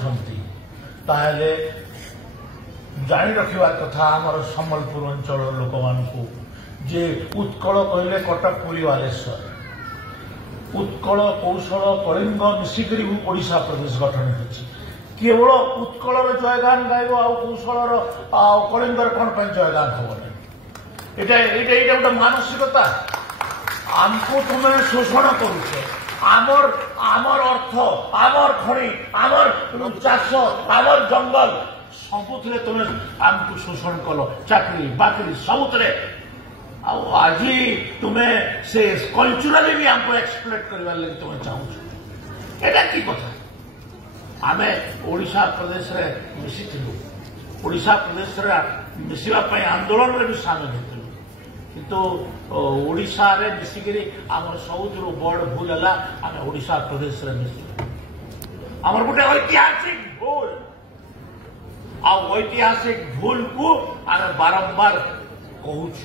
କରୁଛନ୍ତି ତାହେଲେ ଜାଣି ରଖିବା କଥା ଆମର ସମ୍ବଲପୁର ଅଞ୍ଚଳର ଲୋକମାନଙ୍କୁ ଯେ ଉତ୍କଳ କହିଲେ କଟକ ପୁରୀ ବାଲେଶ୍ୱର ଉତ୍କଳ କୌଶଳ କଳିଙ୍ଗ ମିଶିକରି ଓଡ଼ିଶା ପ୍ରଦେଶ ଗଠନ ହୋଇଛି କେବଳ ଉତ୍କଳର ଜୟଗାନ ଗାଇବ ଆଉ କୌଶଳର କଳିଙ୍ଗର କ'ଣ ପାଇଁ ଜୟଗାନ ହେବନି ଏଇଟା ଗୋଟେ ମାନସିକତା ଆମକୁ ତୁମେ ଶୋଷଣ କରୁଛ ଆମର ଅର୍ଥ ଆମର ଖଣି ଆମର ଚାଷ ଆମର ଜଙ୍ଗଲ ସବୁଥିରେ ତୁମେ ଆମକୁ ଶୋଷଣ କଲ ଚାକିରି ବାକିରି ସବୁଥିରେ ଆଉ ଆଜି ତୁମେ ସେ କଲଚରାଲି ବି ଆମକୁ ଏକ୍ସପ୍ଲୋଏଟ୍ କରିବାର ଲାଗି ତୁମେ ଚାହୁଁଛ ଏଇଟା କି କଥା ଆମେ ଓଡ଼ିଶା ପ୍ରଦେଶରେ ମିଶିଥିଲୁ ଓଡ଼ିଶା ପ୍ରଦେଶରେ ମିଶିବା ପାଇଁ ଆନ୍ଦୋଳନରେ ବି ସାମିଲ ହେଇଥିଲୁ କିନ୍ତୁ ଓଡ଼ିଶାରେ ମିଶିକିରି ଆମର ସବୁଥିରୁ ବଡ଼ ଭୁଲ ହେଲା ଆମେ ଓଡ଼ିଶା ପ୍ରଦେଶରେ ମିଶିଲୁ ଆମର ଗୋଟେ ଐତିହାସିକ ଭୁଲ ଆଉ ଐତିହାସିକ ଭୁଲକୁ ଆମେ ବାରମ୍ବାର କହୁଛୁ